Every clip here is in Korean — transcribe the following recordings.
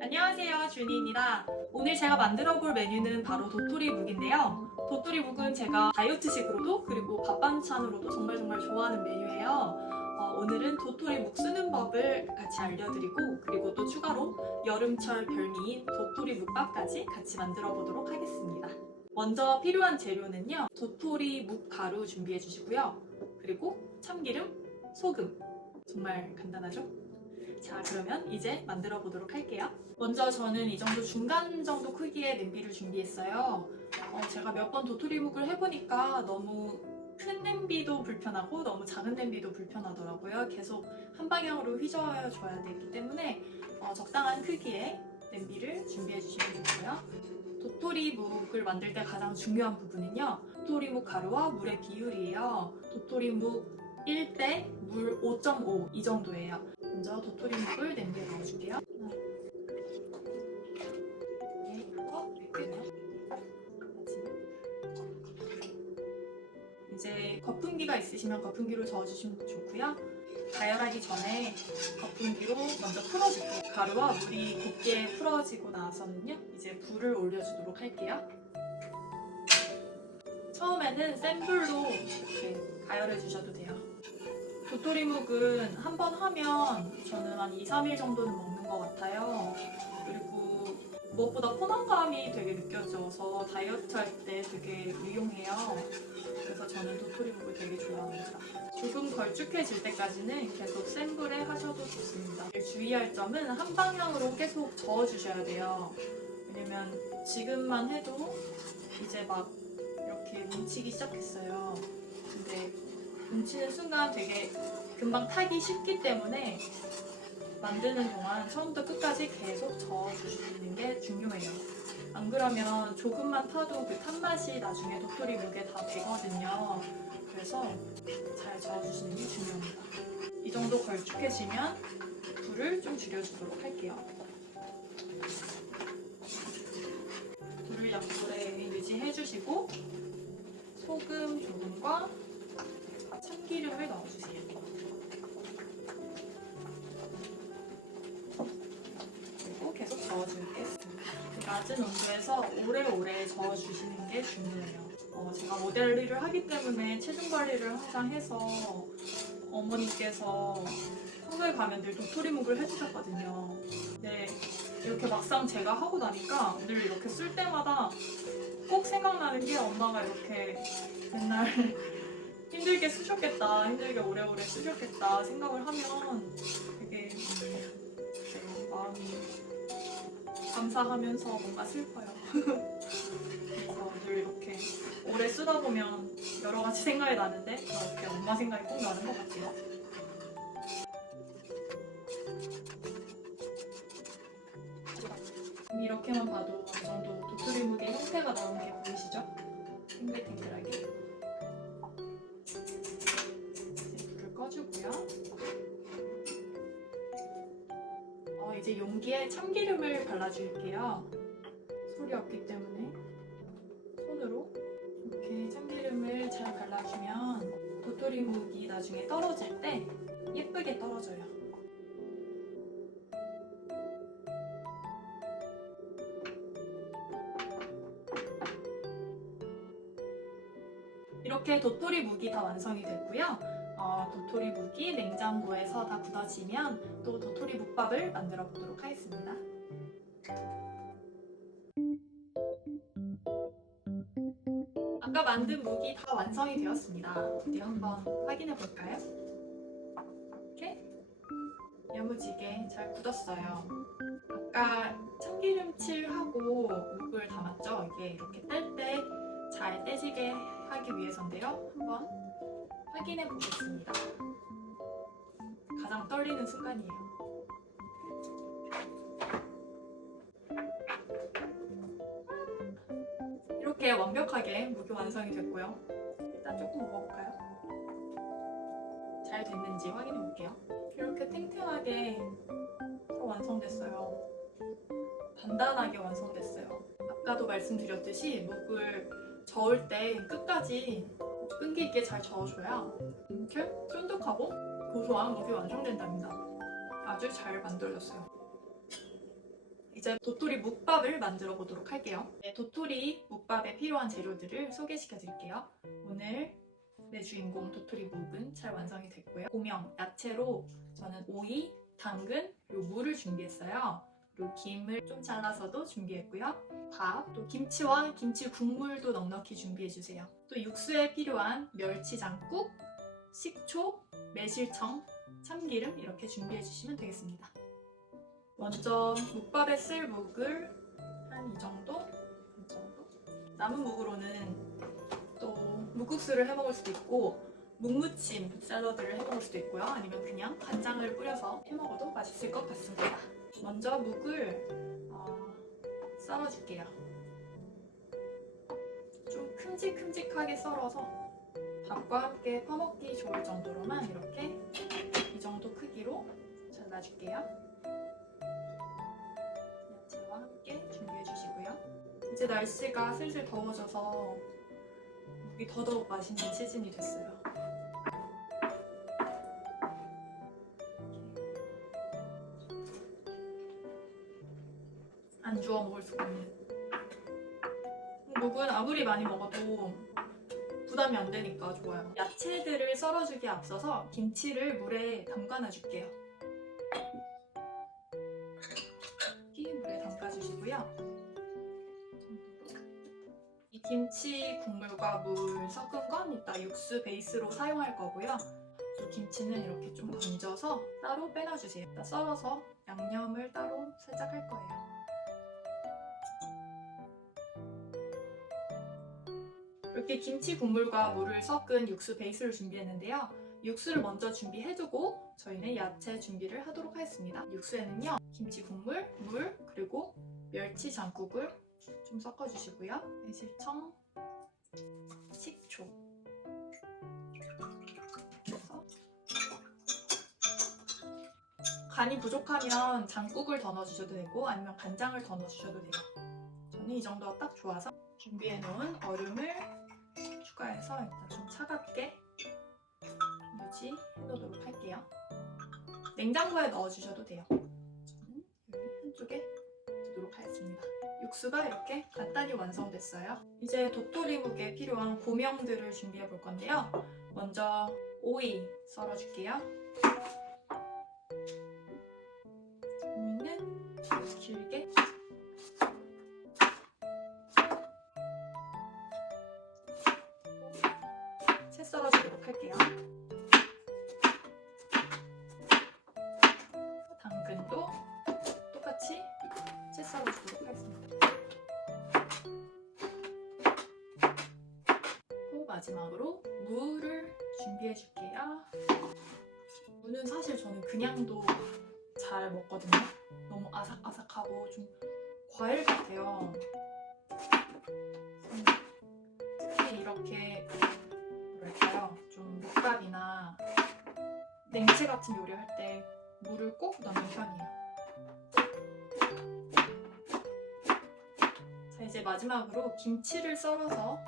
안녕하세요, 준이입니다. 오늘 제가 만들어 볼 메뉴는 바로 도토리 묵인데요. 도토리 묵은 제가 다이어트식으로도 그리고 밥 반찬으로도 정말 좋아하는 메뉴예요. 오늘은 도토리 묵 쓰는 법을 같이 알려드리고 그리고 또 추가로 여름철 별미인 도토리 묵밥까지 같이 만들어 보도록 하겠습니다. 먼저 필요한 재료는요. 도토리 묵 가루 준비해 주시고요. 그리고 참기름, 소금. 정말 간단하죠? 자, 그러면 이제 만들어 보도록 할게요. 먼저 저는 이 정도 중간 정도 크기의 냄비를 준비했어요. 제가 몇 번 도토리묵을 해보니까 너무 큰 냄비도 불편하고 너무 작은 냄비도 불편하더라고요. 계속 한 방향으로 휘저어줘야 되기 때문에 적당한 크기의 냄비를 준비해 주시면 되고요. 도토리묵을 만들 때 가장 중요한 부분은요. 도토리묵 가루와 물의 비율이에요. 도토리묵 1대 물 5.5 이 정도예요. 먼저 도토리묵을 냄비에 넣어줄게요. 이제 거품기가 있으시면 거품기로 저어주시면 좋고요. 가열하기 전에 거품기로 먼저 풀어줄게요. 가루와 물이 곱게 풀어지고 나서는요. 이제 불을 올려주도록 할게요. 처음에는 센 불로 이렇게 가열해 주셔도 돼요. 도토리묵은 한 번 하면 저는 한 2-3일 정도는 먹는 것 같아요. 그리고 무엇보다 포만감이 되게 느껴져서 다이어트 할 때 되게 유용해요. 그래서 저는 도토리묵을 되게 좋아합니다. 조금 걸쭉해질 때까지는 계속 센 불에 하셔도 좋습니다. 주의할 점은 한 방향으로 계속 저어주셔야 돼요. 왜냐면 지금만 해도 이제 막 이렇게 뭉치기 시작했어요. 근데 뭉치는 순간 되게 금방 타기 쉽기 때문에 만드는 동안 처음부터 끝까지 계속 저어주시는 게 중요해요. 안 그러면 조금만 타도 그 탄맛이 나중에 도토리묵에 다 배거든요. 그래서 잘 저어주시는 게 중요합니다. 이 정도 걸쭉해지면 불을 좀 줄여주도록 할게요. 불을 약불에 유지해주시고 소금 조금과 참기름을 넣어주세요. 그리고 계속 저어줄게요. 낮은 온도에서 오래오래 저어주시는 게 중요해요. 제가 모델 일을 하기 때문에 체중 관리를 항상 해서 어머니께서 평소에 가면 늘 도토리묵을 해주셨거든요. 근데 이렇게 막상 제가 하고 나니까 늘 이렇게 쓸 때마다 꼭 생각나는 게 엄마가 이렇게 맨날 힘들게 쓰셨겠다, 힘들게 오래오래 쓰셨겠다 생각을 하면 되게 마음이 감사하면서 뭔가 슬퍼요. 그래서 늘 이렇게 오래 쓰다 보면 여러 가지 생각이 나는데 이렇게 엄마 생각이 꼭 나는 것 같아요. 이렇게만 봐도 어느 정도 도토리묵의 형태가 나오는 게 보이시죠? 탱글탱글하게. 이제 불을 꺼주고요. 이제 용기에 참기름을 발라줄게요. 솔이 없기 때문에 손으로 이렇게 참기름을 잘 발라주면 도토리묵이 나중에 떨어질 때 예쁘게 떨어져요. 이렇게 도토리묵이 다 완성이 됐고요. 도토리묵이 냉장고에서 다 굳어지면 또 도토리묵밥을 만들어 보도록 하겠습니다. 아까 만든 묵이 다 완성이 되었습니다. 어디 한번 확인해 볼까요? 이렇게 야무지게 잘 굳었어요. 아까 참기름칠하고 묵을 담았죠? 이게 이렇게 뗄 때 잘 떼지게 하기 위해서인데요. 한번 확인해 보겠습니다. 가장 떨리는 순간이에요. 이렇게 완벽하게 묵이 완성이 됐고요. 일단 조금 먹어볼까요? 잘 됐는지 확인해 볼게요. 이렇게 탱탱하게 완성됐어요. 단단하게 완성됐어요. 아까도 말씀드렸듯이 묵을 저을 때 끝까지 끈기 있게 잘 저어줘야 이렇게 쫀득하고 고소한 묵이 완성된답니다. 아주 잘 만들어졌어요. 이제 도토리 묵밥을 만들어 보도록 할게요. 네, 도토리 묵밥에 필요한 재료들을 소개시켜 드릴게요. 오늘 내 주인공 도토리 묵은 잘 완성이 됐고요. 고명, 야채로 저는 오이, 당근, 그리고 무를 준비했어요. 그리고 김을 좀 잘라서도 준비했고요. 밥, 또 김치와 김치 국물도 넉넉히 준비해주세요. 또 육수에 필요한 멸치장국, 식초, 매실청, 참기름 이렇게 준비해주시면 되겠습니다. 먼저 묵밥에 쓸 묵을 한 이 정도? 남은 묵으로는 또 묵국수를 해먹을 수도 있고 묵무침 샐러드를 해먹을 수도 있고요. 아니면 그냥 간장을 뿌려서 해먹어도 맛있을 것 같습니다. 먼저 묵을 썰어줄게요. 좀 큼직큼직하게 썰어서 밥과 함께 퍼먹기 좋을 정도로만 이렇게 이 정도 크기로 잘라줄게요. 야채와 함께 준비해 주시고요. 이제 날씨가 슬슬 더워져서 묵이 더더욱 맛있는 시즌이 됐어요. 안 주워 먹을 수가 없는. 묵은 아무리 많이 먹어도 부담이 안 되니까 좋아요. 야채들을 썰어주기에 앞서서 김치를 물에 담가놔줄게요. 물에 담가주시고요. 이 김치 국물과 물 섞은 건 이따 육수 베이스로 사용할 거고요. 또 김치는 이렇게 좀 건져서 따로 빼놔주세요. 이따 썰어서 양념을 따로 살짝 할 거예요. 이렇게 김치 국물과 물을 섞은 육수 베이스를 준비했는데요. 육수를 먼저 준비해두고 저희는 야채 준비를 하도록 하겠습니다. 육수에는요, 김치 국물, 물, 그리고 멸치 장국을 좀 섞어주시고요. 매실청, 식초, 간이 부족하면 장국을 더 넣어주셔도 되고 아니면 간장을 더 넣어주셔도 돼요. 저는 이 정도가 딱 좋아서 준비해놓은 얼음을 추가해서 일단 좀 차갑게 유지해 놓도록 할게요. 냉장고에 넣어주셔도 돼요. 저는 여기 한쪽에 두도록 하겠습니다. 육수가 이렇게 간단히 완성됐어요. 이제 도토리묵에 필요한 고명들을 준비해 볼 건데요. 먼저 오이 썰어줄게요. 오이는 길게 채 썰어주도록 할게요. 당근도 똑같이 채 썰어주도록 하겠습니다. 그리고 마지막으로 무를 준비해 줄게요. 무는 사실 저는 그냥도 잘 먹거든요. 너무 아삭아삭하고 좀 과일 같아요. 특히 이렇게 뭐랄까요, 좀 묵밥이나 냉채 같은 요리할 때 물을 꼭 넣는 편이에요. 자, 이제 마지막으로 김치를 썰어서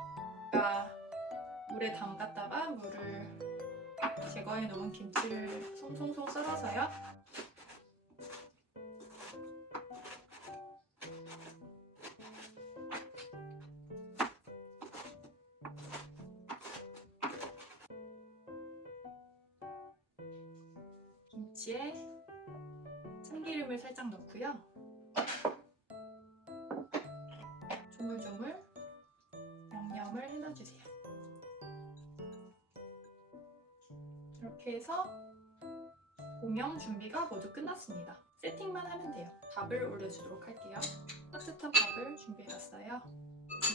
물에 담갔다가 물을 제거해 놓은 김치를 송송송 썰어서요. 김치에 참기름을 살짝 넣고요. 조물조물 양념을 해놔주세요. 이렇게 해서 고명 준비가 모두 끝났습니다. 세팅만 하면 돼요. 밥을 올려주도록 할게요. 따뜻한 밥을 준비해놨어요.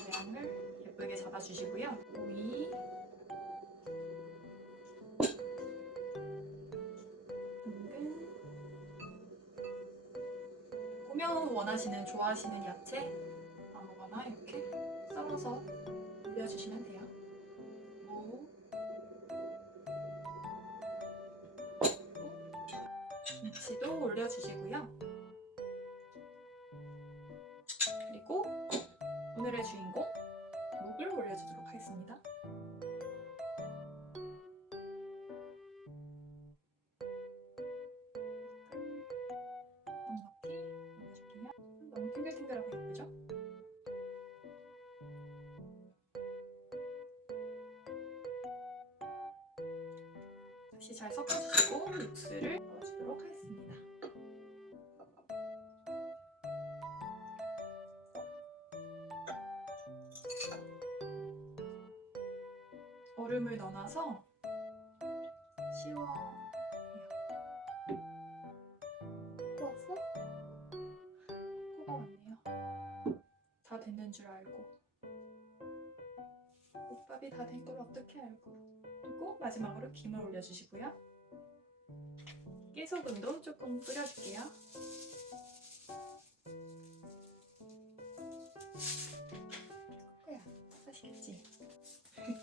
모양을 예쁘게 잡아주시고요. 오이, 당근, 고명 원하시는, 좋아하시는 야채 아무거나 이렇게 썰어서 올려주시면 돼요. 무, 김치도 올려주시고요. 그리고 오늘의 주인공 묵을 올려주세요. 탱글탱글하고 예쁘죠? 다시 잘 섞어주시고 육수를 넣어주도록 하겠습니다. 얼음을 넣어놔서 시원해요. 왔어? 코가 왔네요. 다 됐는 줄 알고. 볶밥이 다 된 걸 어떻게 알고. 그리고 마지막으로 김을 올려주시고요. 깨소금도 조금 뿌려줄게요. 코코야, 맛있겠지? 이렇게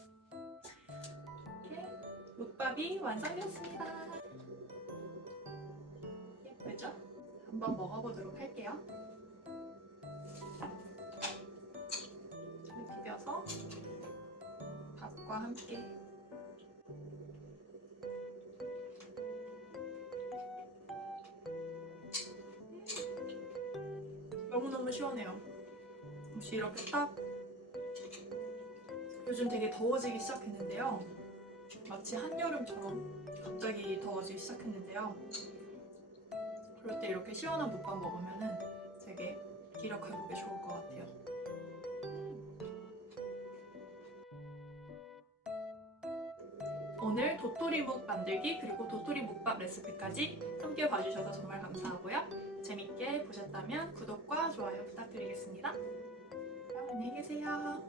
묵밥이 완성되었습니다. 예쁘죠? 한번 먹어보도록 할게요. 잘 비벼서 밥과 함께 너무너무 시원해요. 혹시 이렇게 딱 요즘 되게 더워지기 시작했는데요. 마치 한여름처럼 갑자기 더워지기 시작했는데요. 그럴 때 이렇게 시원한 묵밥 먹으면 되게 기력 회복에 좋을 것 같아요. 오늘 도토리묵 만들기 그리고 도토리묵밥 레시피까지 함께 봐주셔서 정말 감사하고요. 재밌게 보셨다면 구독과 좋아요 부탁드리겠습니다. 그럼 안녕히 계세요.